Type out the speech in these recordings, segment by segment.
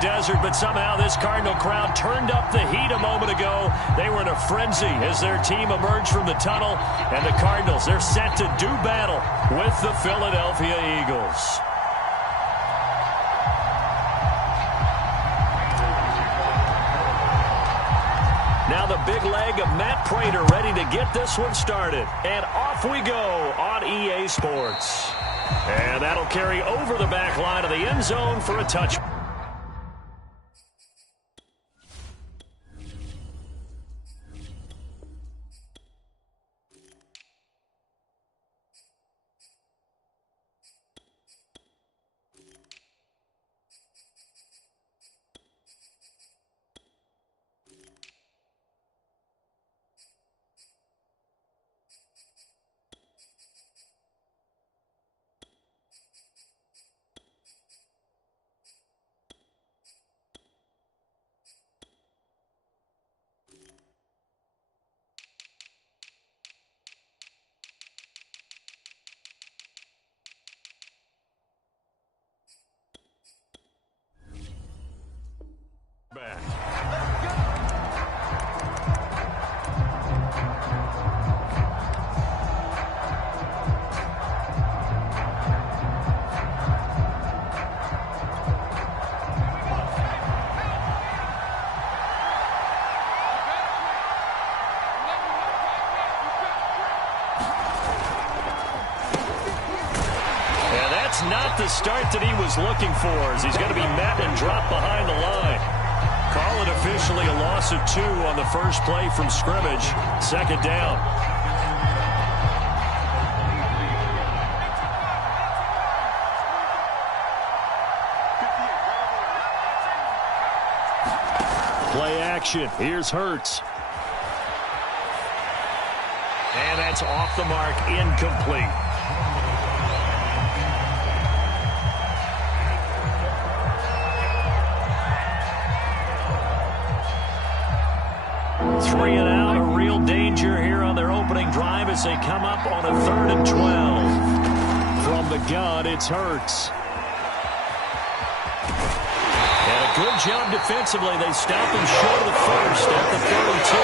desert, but somehow this Cardinal crowd turned up the heat a moment ago. They were in a frenzy as their team emerged from the tunnel, and the Cardinals, they're set to do battle with the Philadelphia Eagles. Now the big leg of Matt Prater ready to get this one started. And off we go on EA Sports. And that'll carry over the back line of the end zone for a touch. Back. And that's not the start that he was looking for, as he's going to be met and dropped behind the line. Call it officially a loss of 2 on the first play from scrimmage. Second down. Play action. Here's Hurts. And that's off the mark, incomplete. Three and out, a real danger here on their opening drive as they come up on a 3rd and 12. From the gun, it's Hurts. And a good job defensively. They stop him short of the first at the 32.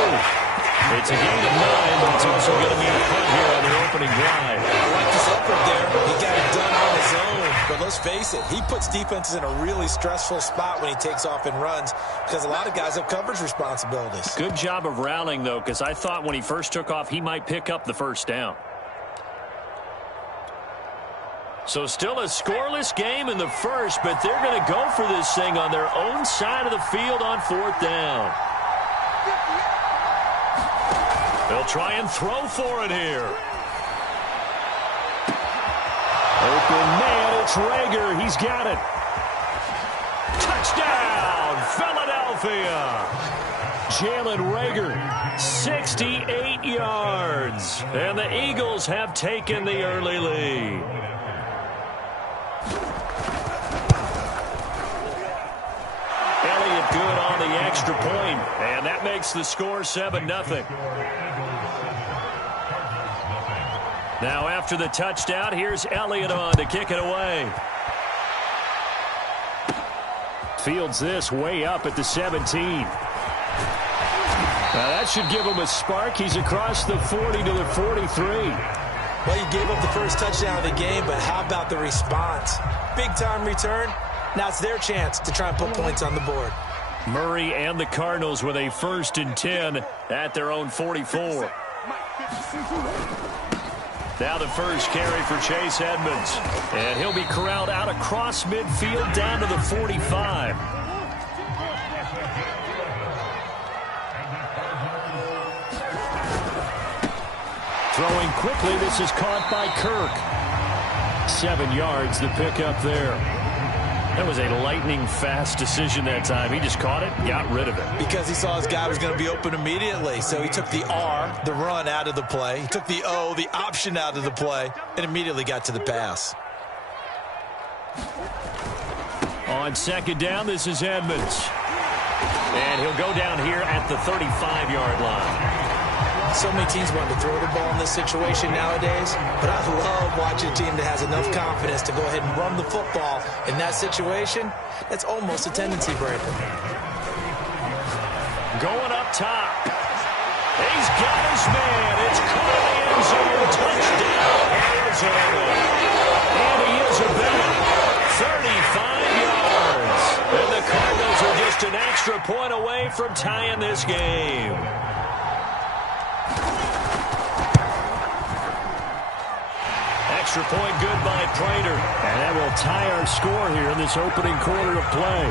It's a gain of 9, but it's also going to be a punt here on their opening drive. I like this effort there. He got it done on his own. But let's face it, he puts defenses in a really stressful spot when he takes off and runs because a lot of guys have coverage responsibilities. Good job of rallying, though, because I thought when he first took off, he might pick up the first down. So still a scoreless game in the first, but they're going to go for this thing on their own side of the field on 4th down. They'll try and throw for it here. Open man, it's Rager. He's got it. Touchdown, Philadelphia. Jalen Rager, 68 yards. And the Eagles have taken the early lead. Elliott good on the extra point, and that makes the score 7-0. Now after the touchdown, here's Elliott on to kick it away. Fields this way up at the 17. Now that should give him a spark. He's across the 40 to the 43. Well, you gave up the first touchdown of the game, but how about the response? Big-time return. Now it's their chance to try and put points on the board. Murray and the Cardinals with a 1st and 10 at their own 44. Now the first carry for Chase Edmonds. And he'll be corralled out across midfield down to the 45. Throwing quickly, this is caught by Kirk. 7 yards, the pickup there. That was a lightning-fast decision that time. He just caught it, got rid of it. Because he saw his guy was going to be open immediately. So he took the R, the run, out of the play. He took the O, the option, out of the play, and immediately got to the pass. On 2nd down, this is Edmonds. And he'll go down here at the 35-yard line. So many teams want to throw the ball in this situation nowadays, but I love watching a team that has enough confidence to go ahead and run the football. In that situation, that's almost a tendency breaker. Going up top. He's got his man. It's caught in the end zone. Touchdown, Arizona. And he is about 35 yards. And the Cardinals are just an extra point away from tying this game. Extra point good by Prater. And that will tie our score here in this opening quarter of play.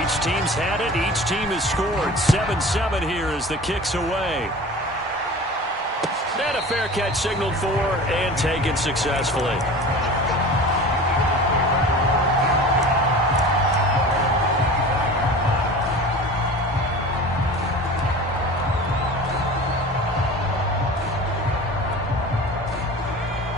Each team's had it. Each team has scored. 7-7 here as the kick's away. And a fair catch signaled for and taken successfully.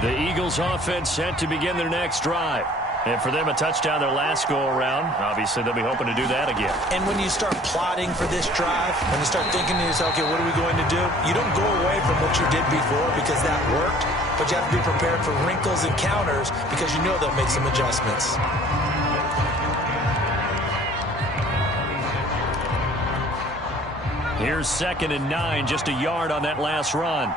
The Eagles offense set to begin their next drive. And for them, a touchdown their last go-around. Obviously, they'll be hoping to do that again. And when you start plotting for this drive, when you start thinking to yourself, okay, what are we going to do? You don't go away from what you did before because that worked, but you have to be prepared for wrinkles and counters because you know they'll make some adjustments. Here's 2nd and 9, just a yard on that last run.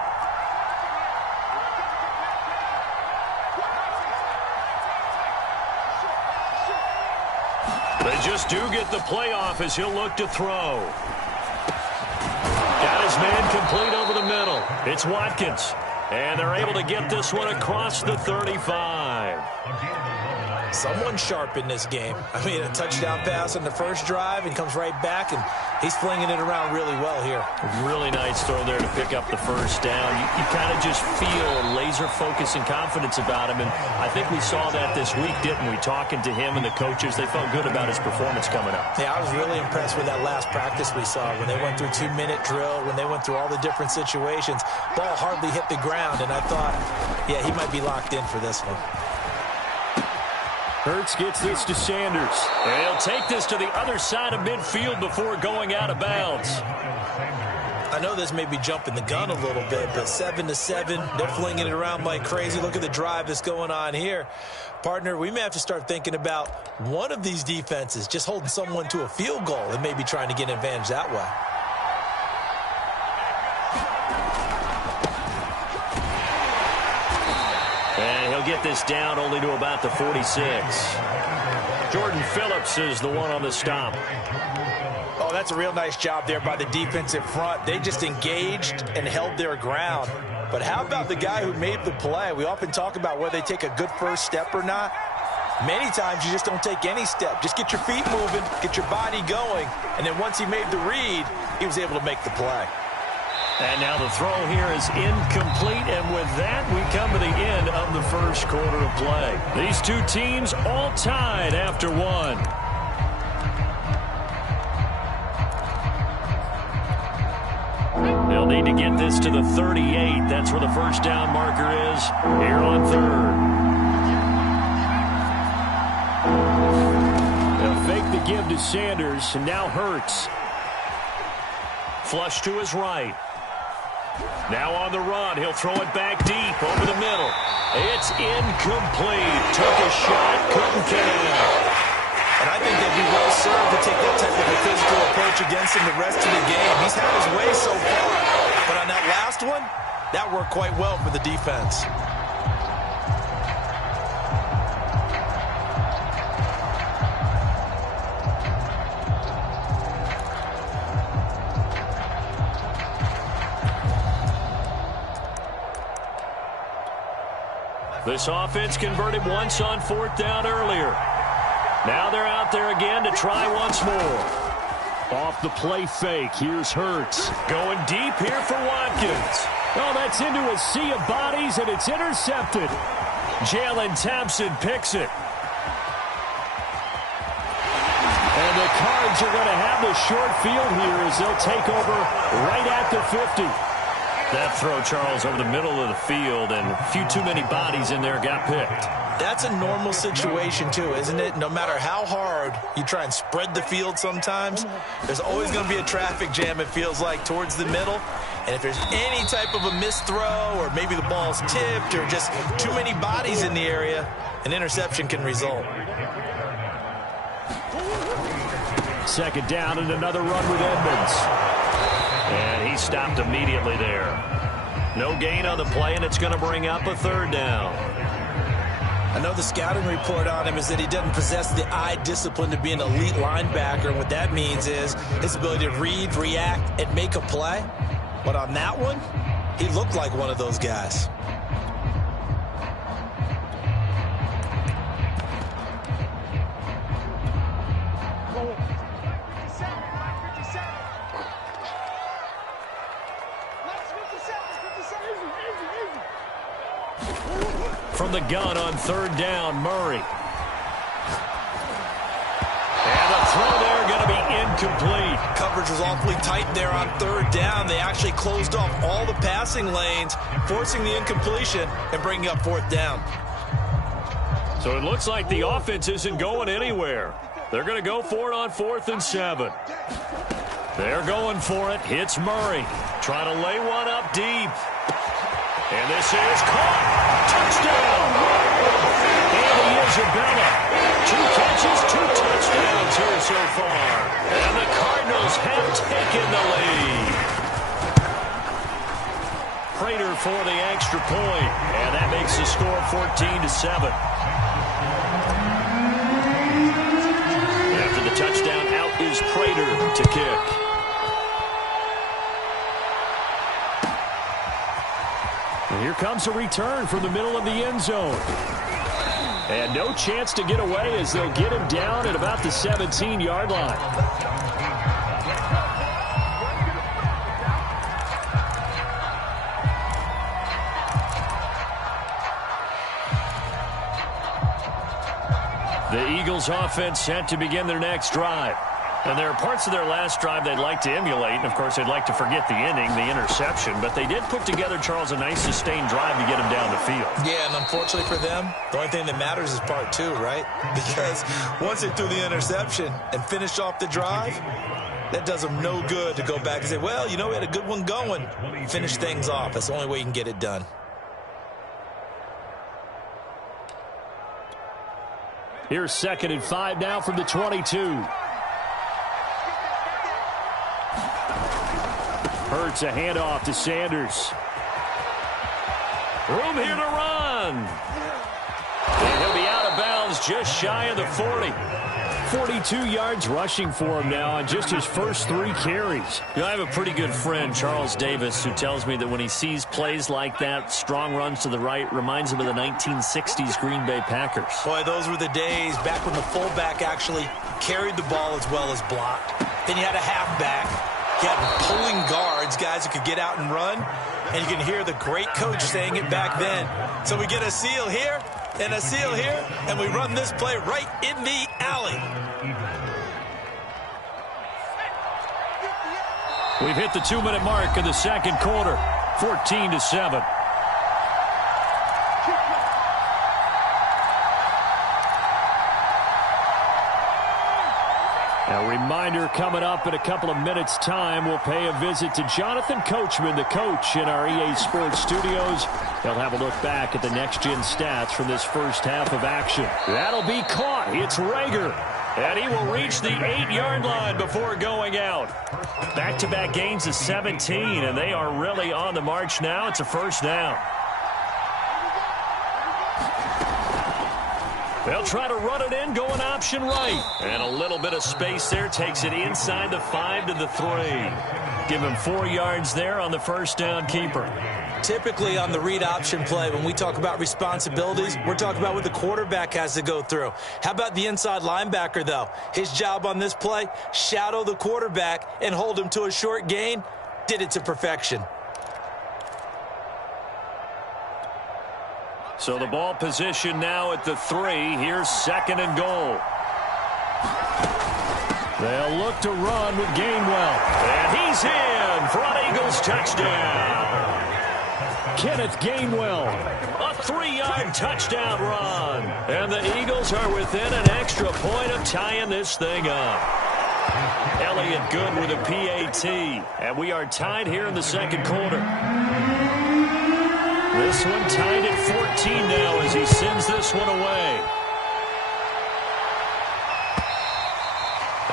They just do get the playoff as he'll look to throw. Got his man complete over the middle. It's Watkins. And they're able to get this one across the 35. Someone sharp in this game. I mean, a touchdown pass on the first drive and comes right back, and he's flinging it around really well here. Really nice throw there to pick up the first down. You kind of just feel laser focus and confidence about him, and I think we saw that this week, didn't we? Talking to him and the coaches, they felt good about his performance coming up. Yeah, I was really impressed with that last practice we saw when they went through 2-minute drill, when they went through all the different situations. Ball hardly hit the ground, and I thought, yeah, he might be locked in for this one. Hurts gets this to Sanders. And he'll take this to the other side of midfield before going out of bounds. I know this may be jumping the gun a little bit, but 7-7, they're flinging it around like crazy. Look at the drive that's going on here. Partner, we may have to start thinking about one of these defenses just holding someone to a field goal and maybe trying to get an advantage that way. And he'll get this down only to about the 46. Jordan Phillips is the one on the stop. Oh, that's a real nice job there by the defensive front. They just engaged and held their ground. But how about the guy who made the play? We often talk about whether they take a good first step or not. Many times you just don't take any step. Just get your feet moving, get your body going, and then once he made the read, he was able to make the play. And now the throw here is incomplete, and with that, we come to the end of the first quarter of play. These two teams all tied after one. They'll need to get this to the 38. That's where the first down marker is here on third. They'll fake the give to Sanders, and now Hurts. Flush to his right. Now on the run, he'll throw it back deep over the middle. It's incomplete. Took a shot, couldn't connect. And I think they'd be well served to take that type of a physical approach against him the rest of the game. He's had his way so far, but on that last one, that worked quite well for the defense. This offense converted once on 4th down earlier. Now they're out there again to try once more. Off the play fake, here's Hurts. Going deep here for Watkins. Oh, that's into a sea of bodies, and it's intercepted. Jalen Thompson picks it. And the Cards are going to have the short field here as they'll take over right at the 50. That throw, Charles, over the middle of the field, and a few too many bodies in there got picked. That's a normal situation, too, isn't it? No matter how hard you try and spread the field sometimes, there's always going to be a traffic jam, it feels like, towards the middle. And if there's any type of a missed throw or maybe the ball's tipped or just too many bodies in the area, an interception can result. Second down and another run with Edmonds. And he stopped immediately there. No gain on the play, and it's going to bring up a third down. I know the scouting report on him is that he doesn't possess the eye discipline to be an elite linebacker. And what that means is his ability to read, react, and make a play. But on that one, he looked like one of those guys. From the gun on third down, Murray. And the throw there going to be incomplete. Coverage was awfully tight there on third down. They actually closed off all the passing lanes, forcing the incompletion and bringing up fourth down. So it looks like the offense isn't going anywhere. They're going to go for it on 4th and 7. They're going for it. Hits Murray. Trying to lay one up deep. And this is caught. Touchdown. Andy Isabella. 2 catches, 2 touchdowns here so far. And the Cardinals have taken the lead. Prater for the extra point. And that makes the score 14-7. After the touchdown, out is Prater to kick. And here comes a return from the middle of the end zone. And no chance to get away as they'll get him down at about the 17-yard line. The Eagles offense set to begin their next drive. And there are parts of their last drive they'd like to emulate. And, of course, they'd like to forget the inning, the interception. But they did put together, Charles, a nice sustained drive to get him down the field. Yeah, and unfortunately for them, the only thing that matters is part 2, right? Because once they threw the interception and finished off the drive, that does them no good to go back and say, well, you know, we had a good one going. Finish things off. That's the only way you can get it done. Here's 2nd and 5 now from the 22. Hurts a handoff to Sanders. Room here to run. And he'll be out of bounds just shy of the 40. 42 yards rushing for him now on just his first 3 carries. You know, I have a pretty good friend, Charles Davis, who tells me that when he sees plays like that, strong runs to the right, reminds him of the 1960s Green Bay Packers. Boy, those were the days back when the fullback actually carried the ball as well as blocked. Then you had a halfback. You had pulling guards, guys who could get out and run. And you can hear the great coach saying it back then. So we get a seal here and a seal here, and we run this play right in the alley. We've hit the 2-minute mark in the second quarter, 14-7. A reminder coming up in a couple of minutes' time, we'll pay a visit to Jonathan Coachman, the coach in our EA Sports studios. He'll have a look back at the next-gen stats from this first half of action. That'll be caught. It's Rager. And he will reach the 8-yard line before going out. Back-to-back gains of 17, and they are really on the march now. It's a first down. They'll try to run it in, going option right. And a little bit of space there takes it inside the 5 to the 3. Give him 4 yards there on the first down keeper. Typically on the read option play, when we talk about responsibilities, we're talking about what the quarterback has to go through. How about the inside linebacker, though? His job on this play, shadow the quarterback and hold him to a short gain. Did it to perfection. So the ball position now at the 3. Here's 2nd and goal. They'll look to run with Gainwell. And he's in for an Eagles touchdown. Kenneth Gainwell. A 3-yard touchdown run. And the Eagles are within an extra point of tying this thing up. Elliott Good with a PAT. And we are tied here in the second quarter. This one tied at 14 now as he sends this one away.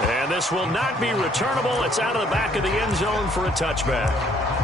And this will not be returnable. It's out of the back of the end zone for a touchback.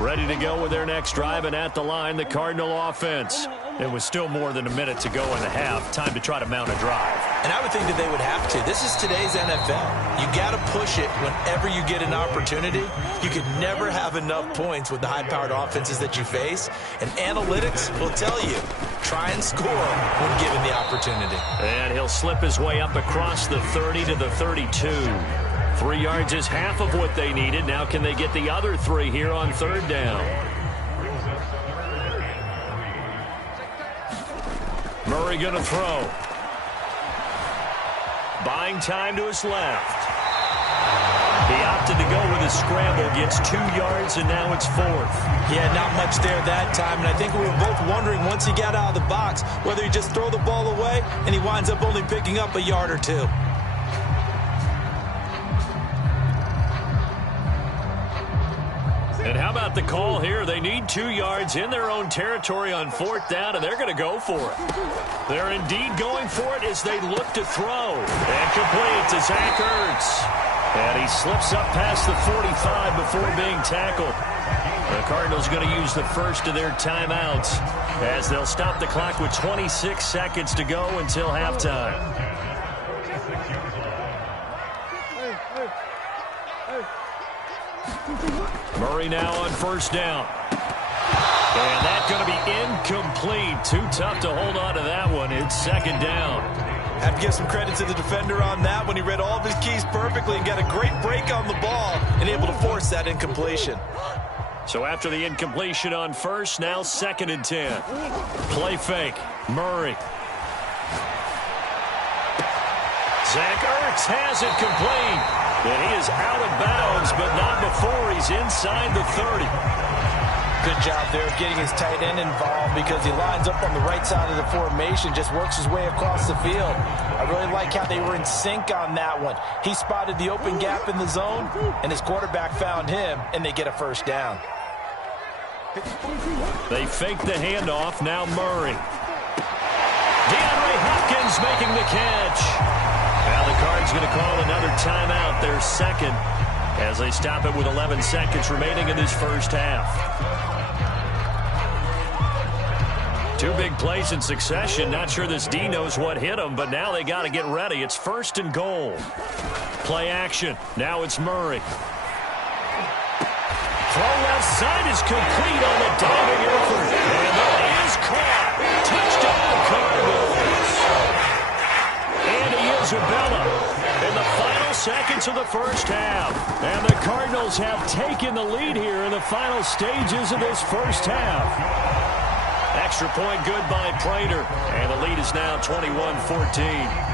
Ready to go with their next drive, and at the line, the Cardinal offense. It was still more than a minute to go in the half. Time to try to mount a drive. And I would think that they would have to. This is today's NFL. You got to push it whenever you get an opportunity. You could never have enough points with the high-powered offenses that you face. And analytics will tell you, try and score when given the opportunity. And he'll slip his way up across the 30 to the 32. 3 yards is half of what they needed. Now can they get the other 3 here on third down? Murray going to throw. Buying time to his left. He opted to go with a scramble, gets 2 yards, and now it's 4th. Yeah, not much there that time, and I think we were both wondering once he got out of the box whether he just throw the ball away and he winds up only picking up a yard or 2. And how about the call here? They need 2 yards in their own territory on 4th down, and they're going to go for it. They're indeed going for it as they look to throw. And complete to Zach Ertz. And he slips up past the 45 before being tackled. The Cardinals going to use the first of their timeouts as they'll stop the clock with 26 seconds to go until halftime. Murray now on first down. And that's going to be incomplete. Too tough to hold on to that one. It's second down. Have to give some credit to the defender on that when he read all of his keys perfectly and got a great break on the ball and able to force that incompletion. So after the incompletion on first, now 2nd and 10. Play fake. Murray. Zach Ertz has it complete. And he is out of bounds, but not before he's inside the 30. Good job there of getting his tight end involved because he lines up on the right side of the formation, just works his way across the field. I really like how they were in sync on that one. He spotted the open gap in the zone, and his quarterback found him, and they get a first down. They fake the handoff. Now Murray. DeAndre Hopkins making the catch. Now the Cards going to call another timeout, their second, as they stop it with 11 seconds remaining in this first half. 2 big plays in succession. Not sure this D knows what hit him, but now they got to get ready. It's 1st and goal. Play action. Now it's Murray. Throw left side is complete on the diving effort. And that is caught. Touchdown Cardinals. Andy Isabella in the final seconds of the first half. And the Cardinals have taken the lead here in the final stages of this first half. Extra point good by Prater. And the lead is now 21-14.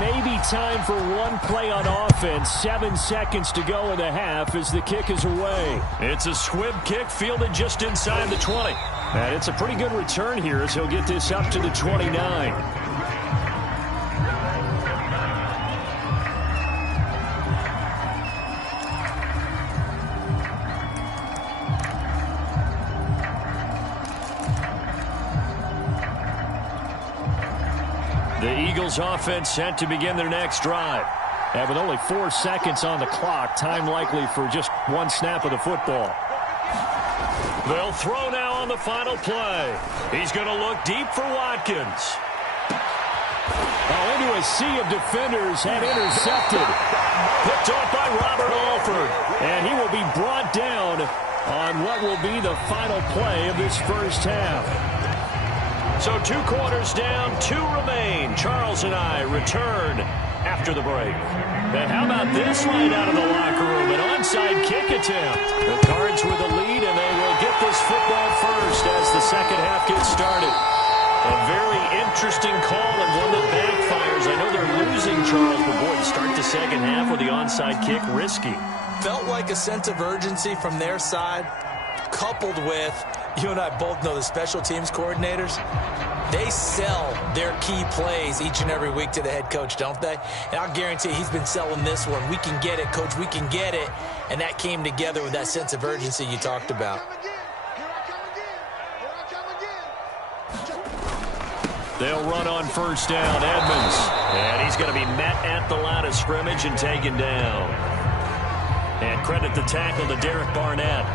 Maybe time for one play on offense. 7 seconds to go in the half as the kick is away. It's a squib kick fielded just inside the 20. And it's a pretty good return here as he'll get this up to the 29. The Eagles offense set to begin their next drive. And with only 4 seconds on the clock, time likely for just one snap of the football. They'll throw now on the final play. He's going to look deep for Watkins. Into a sea of defenders and intercepted. Picked off by Robert Alford. And he will be brought down on what will be the final play of this first half. So 2 quarters down, 2 remain. Charles and I return after the break. And how about this line out of the locker room? An onside kick attempt. The Cards with the lead, and they will will get this football first as the second half gets started. A very interesting call and one that backfires. I know they're losing, Charles, but boy, to start the second half with the onside kick, risky. Felt like a sense of urgency from their side, coupled with, you and I both know the special teams coordinators, they sell their key plays each and every week to the head coach, don't they? And I'll guarantee he's been selling this one. We can get it, coach, we can get it. And that came together with that sense of urgency you talked about. They'll run on first down, Edmonds. And he's going to be met at the line of scrimmage and taken down. And credit the tackle to Derek Barnett.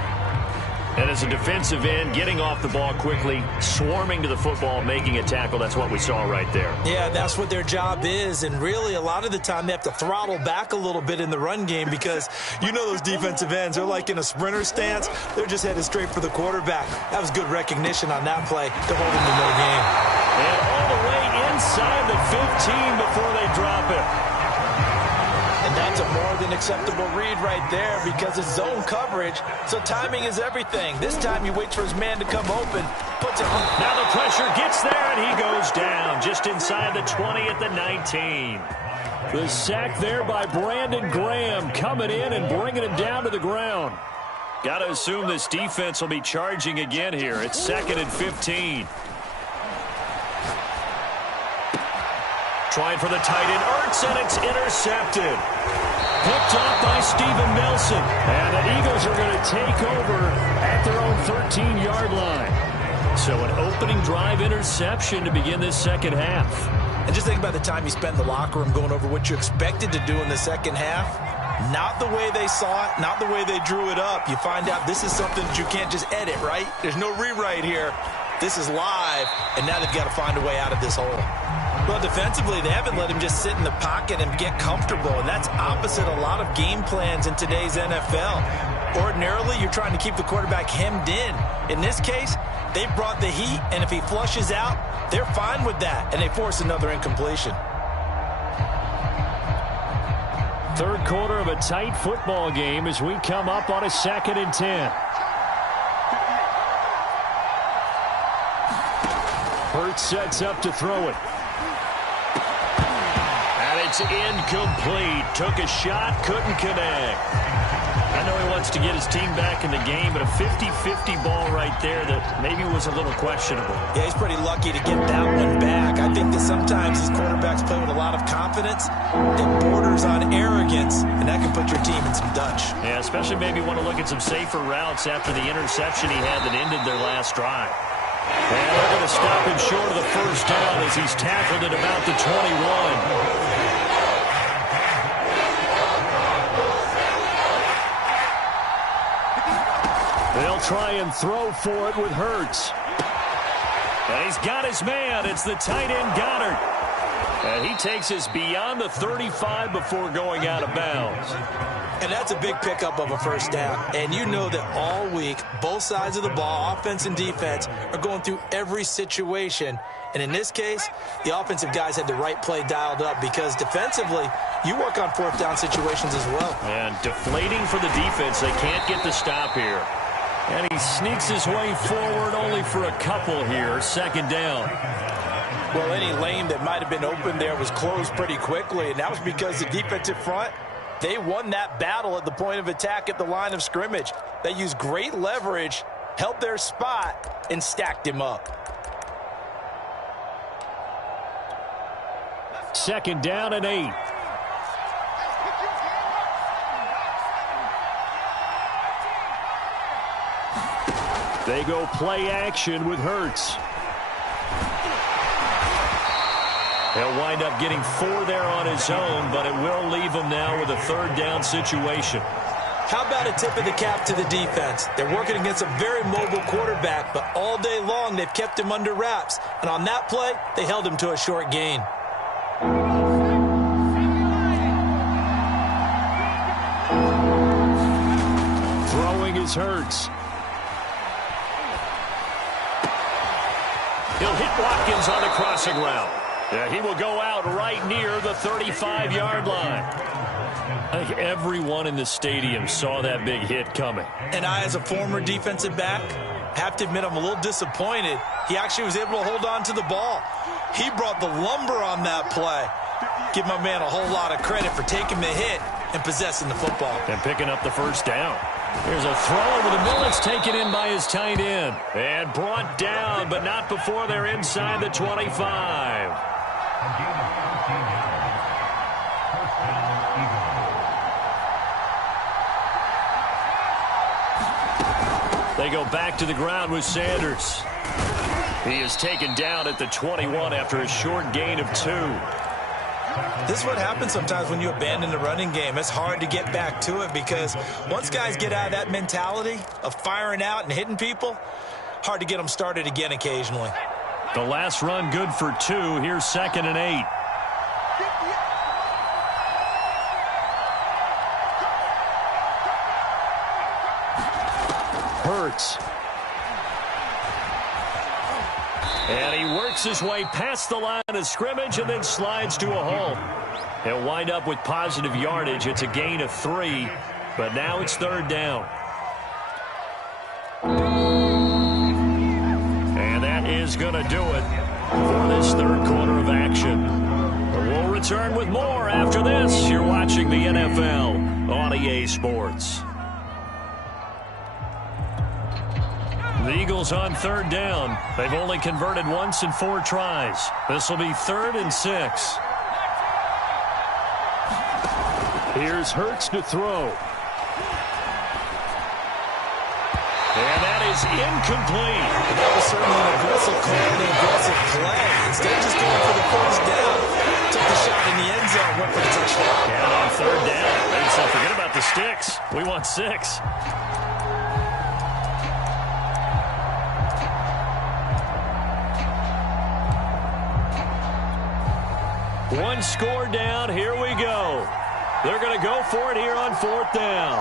And as a defensive end, getting off the ball quickly, swarming to the football, making a tackle, that's what we saw right there. Yeah, that's what their job is. And really, a lot of the time, they have to throttle back a little bit in the run game because you know those defensive ends, they're like in a sprinter stance. They're just headed straight for the quarterback. That was good recognition on that play to hold him to no gain. And all the way inside the 15 before they drop it. And that's a more than acceptable read right there because it's zone coverage, so timing is everything. This time he waits for his man to come open, puts it on. Now the pressure gets there, and he goes down just inside the 20 at the 19. The sack there by Brandon Graham coming in and bringing him down to the ground. Got to assume this defense will be charging again here. It's 2nd and 15. Trying for the tight end, Ertz, and it's intercepted. Picked off by Steven Nelson. And the Eagles are going to take over at their own 13-yard line. So an opening drive interception to begin this second half. And just think about the time you spent in the locker room going over what you expected to do in the second half. Not the way they saw it, not the way they drew it up. You find out this is something that you can't just edit, right? There's no rewrite here. This is live, and now they've got to find a way out of this hole. Well, defensively, they haven't let him just sit in the pocket and get comfortable, and that's opposite a lot of game plans in today's NFL. Ordinarily, you're trying to keep the quarterback hemmed in. In this case, they brought the heat, and if he flushes out, they're fine with that, and they force another incompletion. Third quarter of a tight football game as we come up on a 2nd and 10. Hurts sets up to throw it. And it's incomplete. Took a shot, couldn't connect. I know he wants to get his team back in the game, but a 50-50 ball right there that maybe was a little questionable. Yeah, he's pretty lucky to get that one back. I think that sometimes these quarterbacks play with a lot of confidence that borders on arrogance, and that can put your team in some Dutch. Yeah, especially maybe want to look at some safer routes after the interception he had that ended their last drive. And they're going to stop him short of the first down as he's tackled at about the 21. They'll try and throw for it with Hurts. And he's got his man. It's the tight end Goddard. And he takes us beyond the 35 before going out of bounds. And that's a big pickup of a first down. And you know that all week, both sides of the ball, offense and defense, are going through every situation. And in this case, the offensive guys had the right play dialed up because defensively, you work on fourth down situations as well. And deflating for the defense. They can't get the stop here. And he sneaks his way forward only for a couple here. 2nd down. Well, any lane that might have been open there was closed pretty quickly, and that was because the defensive front, they won that battle at the point of attack at the line of scrimmage. They used great leverage, held their spot, and stacked him up. 2nd down and 8. They go play action with Hurts. He'll wind up getting 4 there on his own, but it will leave him now with a 3rd down situation. How about a tip of the cap to the defense? They're working against a very mobile quarterback, but all day long they've kept him under wraps. And on that play, they held him to a short gain. Throwing is Hurts. He'll hit Watkins on the crossing route. Yeah, he will go out right near the 35-yard line. I think everyone in the stadium saw that big hit coming. And I, as a former defensive back, have to admit I'm a little disappointed. He actually was able to hold on to the ball. He brought the lumber on that play. Give my man a whole lot of credit for taking the hit and possessing the football. And picking up the first down. Here's a throw over the middle. It's taken in by his tight end. And brought down, but not before they're inside the 25. They go back to the ground with Sanders. He is taken down at the 21 after a short gain of 2. This is what happens sometimes when you abandon the running game. It's hard to get back to it because once guys get out of that mentality of firing out and hitting people, hard to get them started again occasionally. The last run good for 2. Here's 2nd and 8. Hurts. And he works his way past the line of scrimmage and then slides to a halt. He'll wind up with positive yardage. It's a gain of 3, but now it's 3rd down. And that is going to do it for this 3rd quarter of action. We'll return with more after this. You're watching the NFL on EA Sports. The Eagles on 3rd down. They've only converted once in 4 tries. This will be 3rd and 6. Here's Hurts to throw. And that is incomplete. That was certainly an aggressive call and an aggressive play. Instead of just going for the first down, took the shot in the end zone, went for the touchdown. And on 3rd down, they said, forget about the sticks. We want 6. One score down. Here we go. They're going to go for it here on 4th down.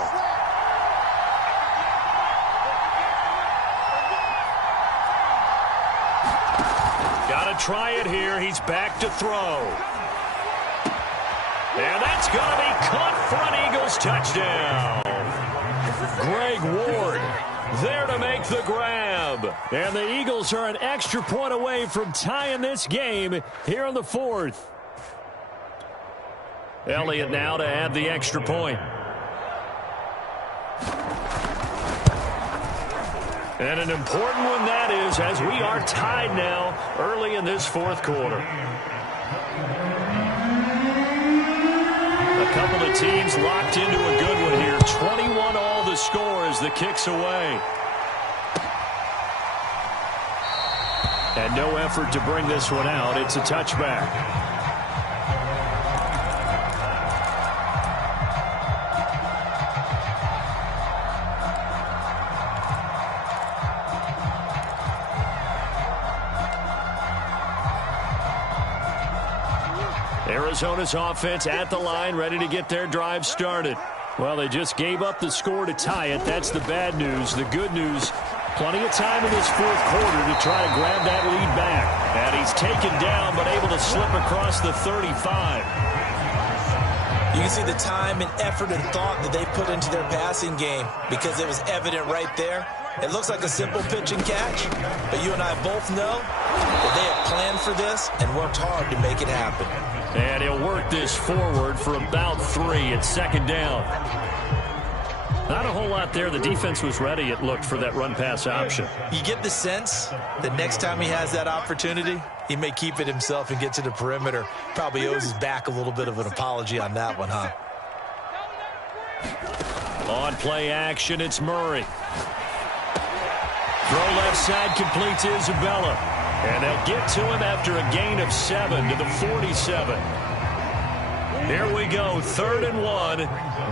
Got to try it here. He's back to throw. And that's going to be caught for an Eagles touchdown. Greg Ward there to make the grab. And the Eagles are an extra point away from tying this game here in the 4th. Elliott now to add the extra point. And an important one that is, as we are tied now early in this 4th quarter. A couple of teams locked into a good one here. 21 all the score as the kick's away. And no effort to bring this one out. It's a touchback. Arizona's offense at the line, ready to get their drive started. Well, they just gave up the score to tie it. That's the bad news. The good news, plenty of time in this 4th quarter to try to grab that lead back. And he's taken down, but able to slip across the 35. You can see the time and effort and thought that they put into their passing game because it was evident right there. It looks like a simple pitch and catch, but you and I both know that they have planned for this and worked hard to make it happen. And he'll work this forward for about 3 at 2nd down. Not a whole lot there. The defense was ready, it looked, for that run-pass option. You get the sense that next time he has that opportunity, he may keep it himself and get to the perimeter. Probably owes his back a little bit of an apology on that one, huh? On play action, it's Murray. Throw left side complete to Isabella. And they'll get to him after a gain of 7 to the 47. Here we go, 3rd and 1.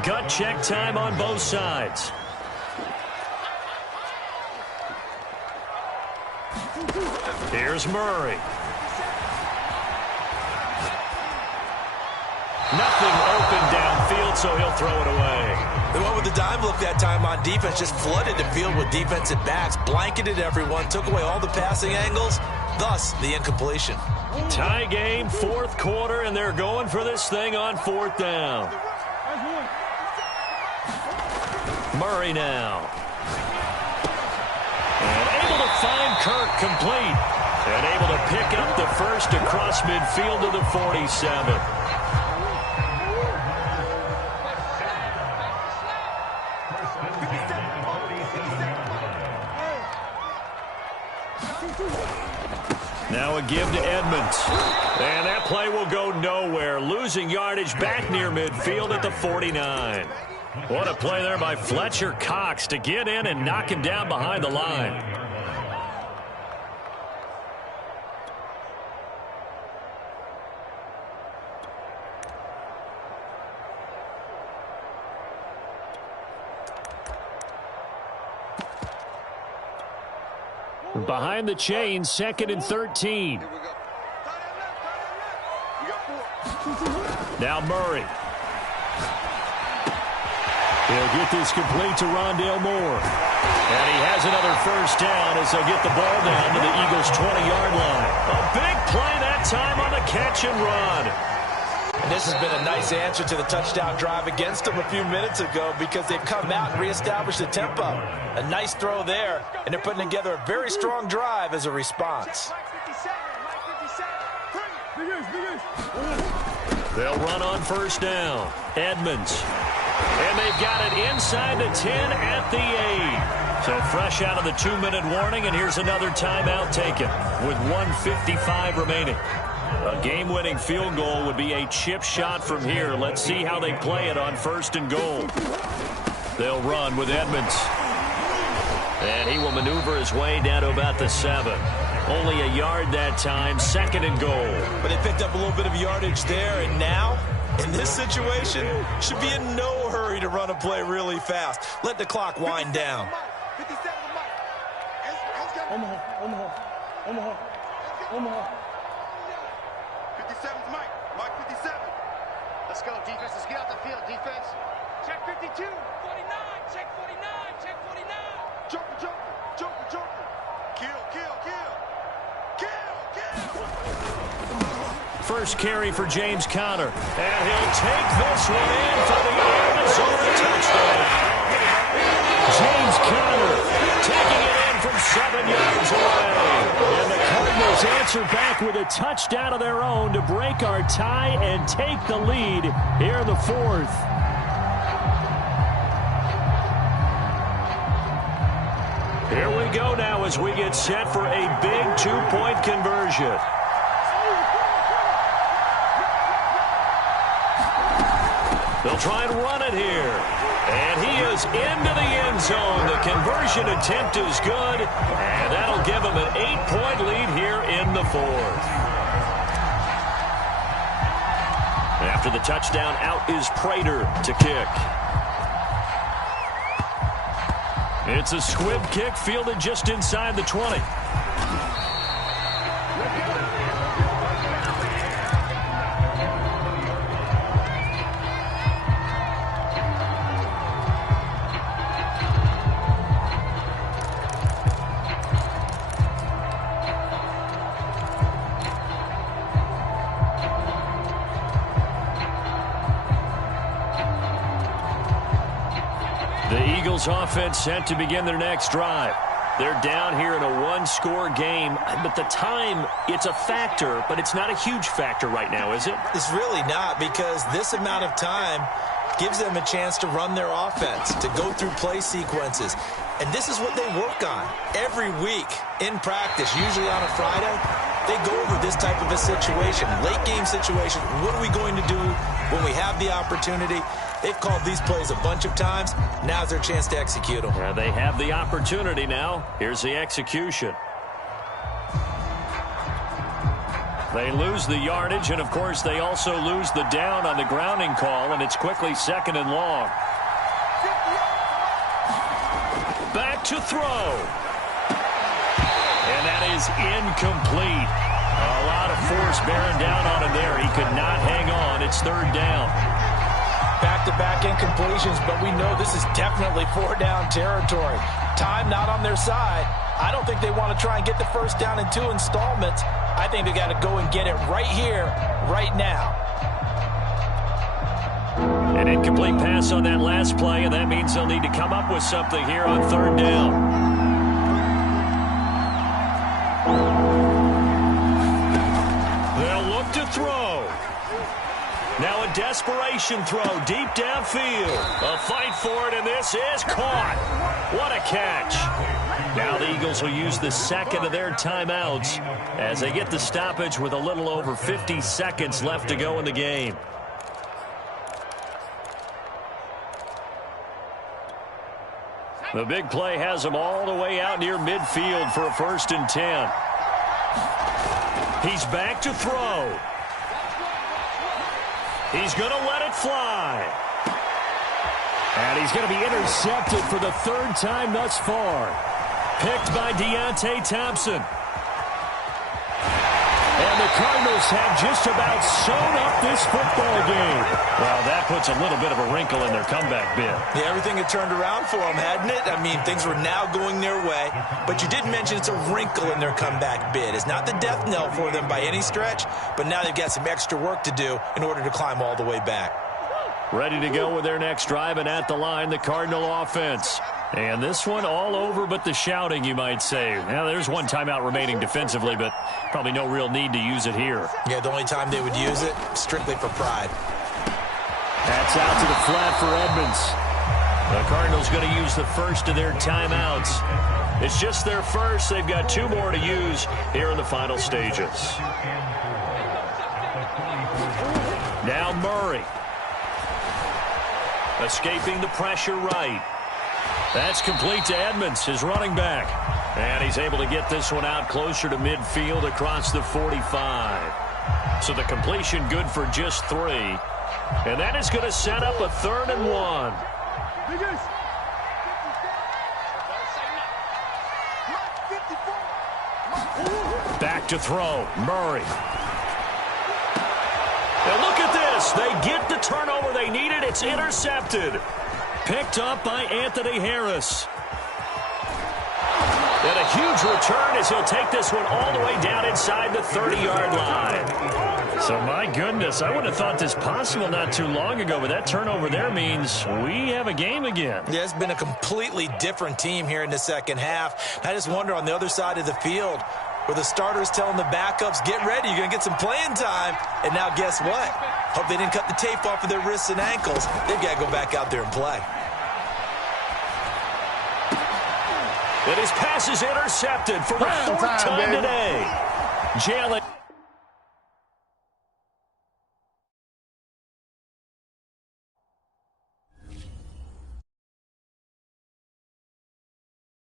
Gut check time on both sides. Here's Murray. Nothing open downfield, so he'll throw it away. They went with the dime look that time on defense, just flooded the field with defensive backs, blanketed everyone, took away all the passing angles, thus the incompletion. Tie game, 4th quarter, and they're going for this thing on 4th down. Murray now. And able to find Kirk complete. And able to pick up the first across midfield to the 47. Now a give to Edmonds. And that play will go nowhere. Losing yardage back near midfield at the 49. What a play there by Fletcher Cox to get in and knock him down behind the line. Behind the chain, 2nd and 13. Now Murray. He'll get this complete to Rondale Moore. And he has another first down as they'll get the ball down to the Eagles' 20-yard line. A big play that time on the catch and run. And this has been a nice answer to the touchdown drive against them a few minutes ago because they've come out and reestablished the tempo. A nice throw there, and they're putting together a very strong drive as a response. They'll run on first down. Edmonds. And they've got it inside the 10 at the 8. So fresh out of the 2-minute warning, and here's another timeout taken with 1:55 remaining. A game-winning field goal would be a chip shot from here. Let's see how they play it on 1st and goal. They'll run with Edmonds. And he will maneuver his way down to about the 7. Only a yard that time, 2nd and goal. But they picked up a little bit of yardage there, and now, in this situation, should be in no hurry to run a play really fast. Let the clock wind down. Omaha. 57's Mike. Mike 57. Let's go, defense. Let's get out the field, defense. Check 52. 49. Check 49. Check 49. Joker. Kill. First carry for James Conner. And he'll take this one in for the Arizona touchdown. James Conner taking it in from 7 yards away. And the Cardinals answer back with a touchdown of their own to break our tie and take the lead here in the 4th. Here we go now as we get set for a big 2-point conversion. They'll try and run it here. And he is into the end zone. The conversion attempt is good. And that'll give him an 8-point lead here in the 4th. After the touchdown, out is Prater to kick. It's a squib kick fielded just inside the 20. Offense set to begin their next drive. They're down here in a 1-score game, but the time, it's a factor, but it's not a huge factor right now, is it? It's really not, because this amount of time gives them a chance to run their offense, to go through play sequences. And this is what they work on every week in practice, usually on a Friday. They go over this type of a situation, late game situation. What are we going to do when we have the opportunity? They've called these plays a bunch of times. Now's their chance to execute them. Yeah, they have the opportunity now. Here's the execution. They lose the yardage, and, of course, they also lose the down on the grounding call, and it's quickly 2nd and long. Back to throw. And that is incomplete. A lot of force bearing down on him there. He could not hang on. It's 3rd down. Back-to-back incompletions, but we know this is definitely 4-down territory. Time not on their side. I don't think they want to try and get the first down in 2 installments. I think they got to go and get it right here, right now. And An incomplete pass on that last play, and that means they'll need to come up with something here on third down. They'll look to throw. Now a desperation throw deep downfield. A fight for it, and this is caught. What a catch. Now the Eagles will use the second of their timeouts as they get the stoppage with a little over 50 seconds left to go in the game. The big play has them all the way out near midfield for a 1st and 10. He's back to throw. He's going to let it fly. And he's going to be intercepted for the 3rd time thus far. Picked by Deontay Thompson. And the Cardinals have just about sewn up this football game. Well, that puts a little bit of a wrinkle in their comeback bid. Yeah, everything had turned around for them, hadn't it? I mean, things were now going their way. But you did mention it's a wrinkle in their comeback bid. It's not the death knell for them by any stretch, but now they've got some extra work to do in order to climb all the way back. Ready to go with their next drive, and at the line, the Cardinal offense. And this one all over but the shouting, you might say. Now, there's one timeout remaining defensively, but probably no real need to use it here. Yeah, the only time they would use it, strictly for pride. That's out to the flat for Edmonds. The Cardinals going to use the first of their timeouts. It's just their first. They've got 2 more to use here in the final stages. Now Murray. Escaping the pressure right. That's complete to Edmonds, his running back. And he's able to get this one out closer to midfield across the 45. So the completion good for just 3. And that is going to set up a 3rd and 1. Back to throw. Murray. Now look at this. They get the turnover they needed. It's intercepted. Picked up by Anthony Harris. And a huge return as he'll take this one all the way down inside the 30-yard line. So, my goodness, I wouldn't have thought this possible not too long ago, but that turnover there means we have a game again. Yeah, it's been a completely different team here in the second half. I just wonder on the other side of the field where the starters telling the backups, get ready, you're going to get some playing time. And now guess what? Hope they didn't cut the tape off of their wrists and ankles. They've got to go back out there and play. And his pass is intercepted for the 4th time today. Jalen.